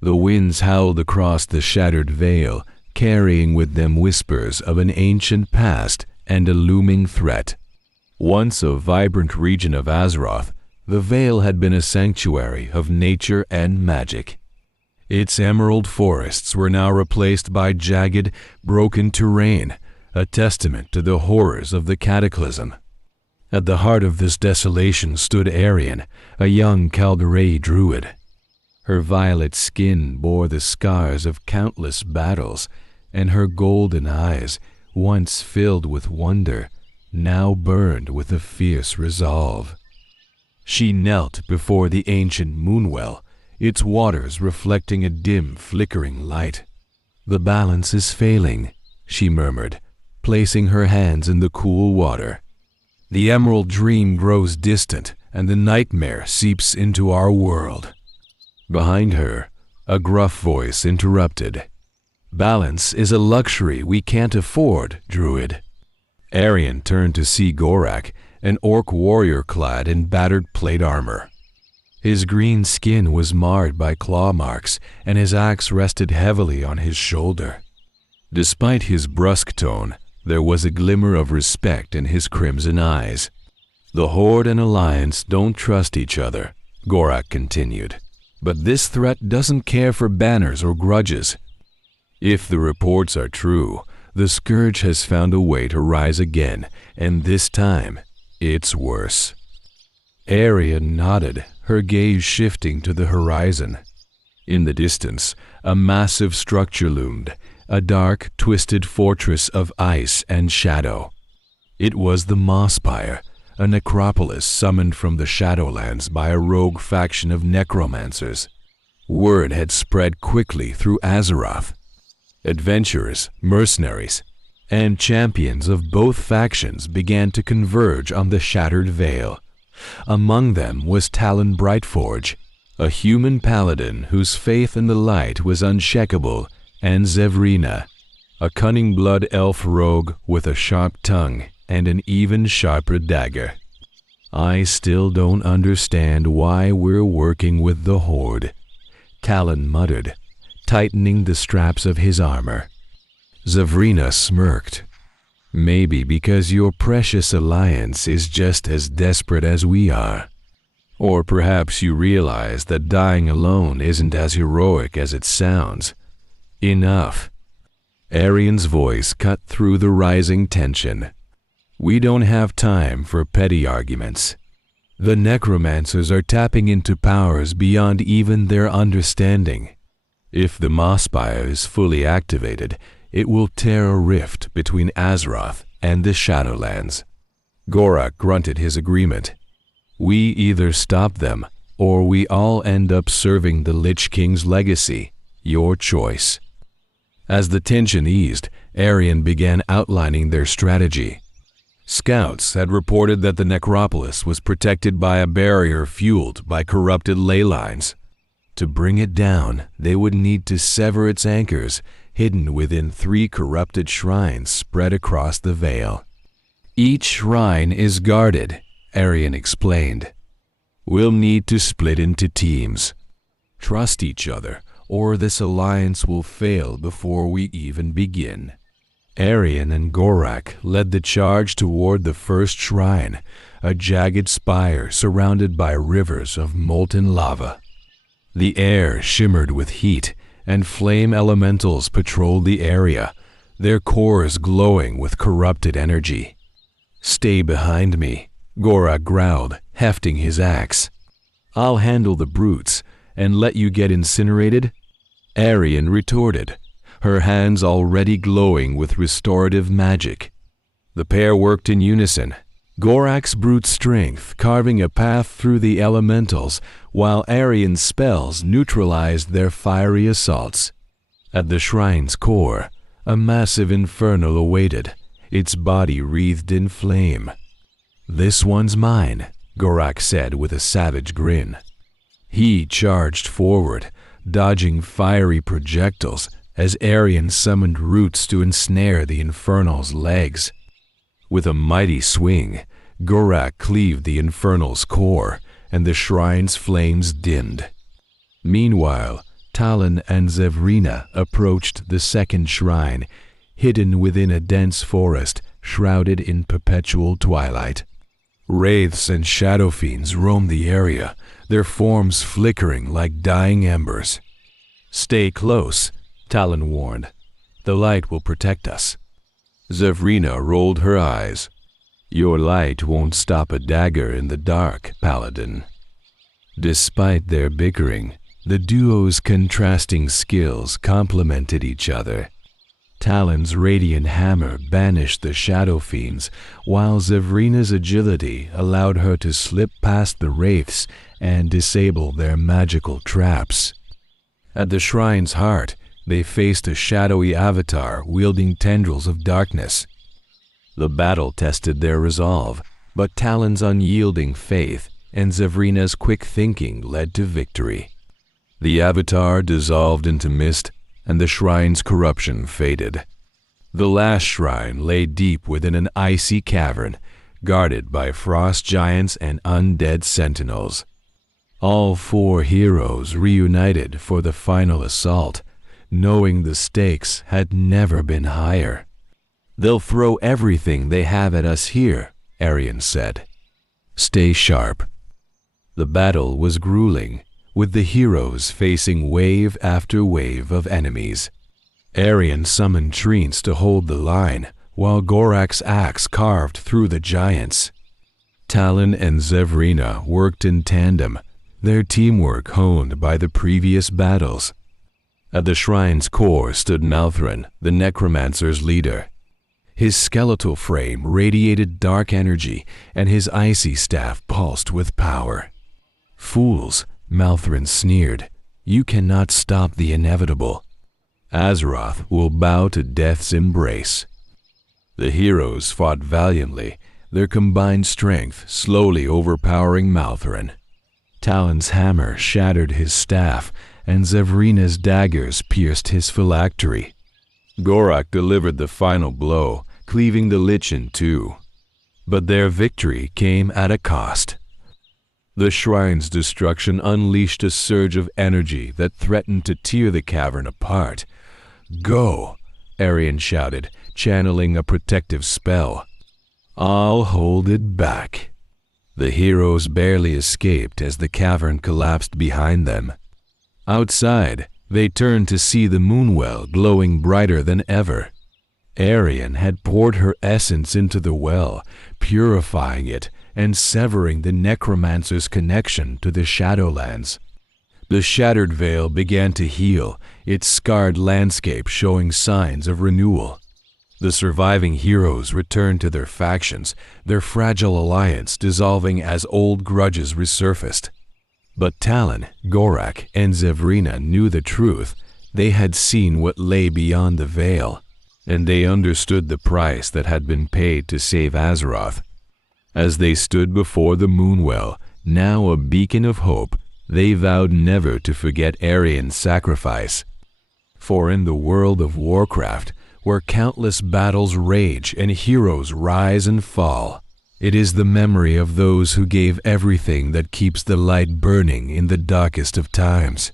The winds howled across the shattered veil, carrying with them whispers of an ancient past and a looming threat. Once a vibrant region of Azeroth, the Vale had been a sanctuary of nature and magic. Its emerald forests were now replaced by jagged, broken terrain, a testament to the horrors of the cataclysm. At the heart of this desolation stood Arian, a young Calderay druid. Her violet skin bore the scars of countless battles, and her golden eyes, once filled with wonder, now burned with a fierce resolve. She knelt before the ancient moonwell, its waters reflecting a dim, flickering light. "The balance is failing," she murmured, placing her hands in the cool water. "The emerald dream grows distant, and the nightmare seeps into our world." Behind her, a gruff voice interrupted. "Balance is a luxury we can't afford, Druid." Arian turned to see Gorak, an orc warrior clad in battered plate armor. His green skin was marred by claw marks, and his axe rested heavily on his shoulder. Despite his brusque tone, there was a glimmer of respect in his crimson eyes. "The Horde and Alliance don't trust each other," Gorak continued. "But this threat doesn't care for banners or grudges. If the reports are true, the Scourge has found a way to rise again, and this time, it's worse." Arian nodded, her gaze shifting to the horizon. In the distance, a massive structure loomed, a dark, twisted fortress of ice and shadow. It was the Mawspire, a necropolis summoned from the Shadowlands by a rogue faction of necromancers. Word had spread quickly through Azeroth. Adventurers, mercenaries, and champions of both factions began to converge on the shattered Vale. Among them was Talon Brightforge, a human paladin whose faith in the light was unshakable, and Zevrina, a cunning blood elf rogue with a sharp tongue and an even sharper dagger. "I still don't understand why we're working with the Horde," Talon muttered, tightening the straps of his armor. Zevrina smirked. "Maybe because your precious alliance is just as desperate as we are. Or perhaps you realize that dying alone isn't as heroic as it sounds. Enough." Arian's voice cut through the rising tension. "We don't have time for petty arguments. The necromancers are tapping into powers beyond even their understanding. If the Mawspire is fully activated, it will tear a rift between Azeroth and the Shadowlands." Gorak grunted his agreement. "We either stop them, or we all end up serving the Lich King's legacy. Your choice." As the tension eased, Arian began outlining their strategy. Scouts had reported that the necropolis was protected by a barrier fueled by corrupted ley lines. To bring it down, they would need to sever its anchors, hidden within 3 corrupted shrines spread across the Vale. "Each shrine is guarded," Arian explained. "We'll need to split into teams. Trust each other, or this alliance will fail before we even begin." Arian and Gorak led the charge toward the first shrine, a jagged spire surrounded by rivers of molten lava. The air shimmered with heat, and flame elementals patrolled the area, their cores glowing with corrupted energy. "Stay behind me," Gorak growled, hefting his axe. "I'll handle the brutes, and let you get incinerated?" Arian retorted, her hands already glowing with restorative magic. The pair worked in unison, Gorak's brute strength carving a path through the elementals, while Arian's spells neutralized their fiery assaults. At the shrine's core, a massive infernal awaited, its body wreathed in flame. "This one's mine," Gorak said with a savage grin. He charged forward, dodging fiery projectiles as Arian summoned roots to ensnare the infernal's legs. With a mighty swing, Gorak cleaved the infernal's core, and the shrine's flames dimmed. Meanwhile, Talon and Zevrina approached the second shrine, hidden within a dense forest shrouded in perpetual twilight. Wraiths and shadow fiends roamed the area, their forms flickering like dying embers. "Stay close," Talon warned. "The light will protect us." Zevrina rolled her eyes. "Your light won't stop a dagger in the dark, Paladin." Despite their bickering, the duo's contrasting skills complemented each other. Talon's radiant hammer banished the shadow fiends, while Zevrina's agility allowed her to slip past the wraiths and disable their magical traps. At the shrine's heart, they faced a shadowy avatar wielding tendrils of darkness. The battle tested their resolve, but Talon's unyielding faith and Zevrina's quick thinking led to victory. The avatar dissolved into mist, and the shrine's corruption faded. The last shrine lay deep within an icy cavern, guarded by frost giants and undead sentinels. All four heroes reunited for the final assault, knowing the stakes had never been higher. "They'll throw everything they have at us here," Arian said. "Stay sharp." The battle was grueling, with the heroes facing wave after wave of enemies. Arian summoned treants to hold the line, while Gorak's axe carved through the giants. Talon and Zevrina worked in tandem, their teamwork honed by the previous battles. At the shrine's core stood Malthrin, the necromancer's leader. His skeletal frame radiated dark energy, and his icy staff pulsed with power. "Fools," Malthrin sneered, "you cannot stop the inevitable. Azeroth will bow to death's embrace." The heroes fought valiantly, their combined strength slowly overpowering Malthrin. Talon's hammer shattered his staff, and Zevrina's daggers pierced his phylactery. Gorak delivered the final blow, cleaving the Lich in two. But their victory came at a cost. The shrine's destruction unleashed a surge of energy that threatened to tear the cavern apart. "Go!" Arian shouted, channeling a protective spell. "I'll hold it back." The heroes barely escaped as the cavern collapsed behind them. Outside, they turned to see the moonwell glowing brighter than ever. Arian had poured her essence into the well, purifying it and severing the necromancer's connection to the Shadowlands. The shattered veil began to heal, its scarred landscape showing signs of renewal. The surviving heroes returned to their factions, their fragile alliance dissolving as old grudges resurfaced. But Talon, Gorak, and Zevrina knew the truth. They had seen what lay beyond the veil, and they understood the price that had been paid to save Azeroth. As they stood before the Moonwell, now a beacon of hope, they vowed never to forget Arian's sacrifice. For in the world of Warcraft, where countless battles rage and heroes rise and fall, it is the memory of those who gave everything that keeps the light burning in the darkest of times.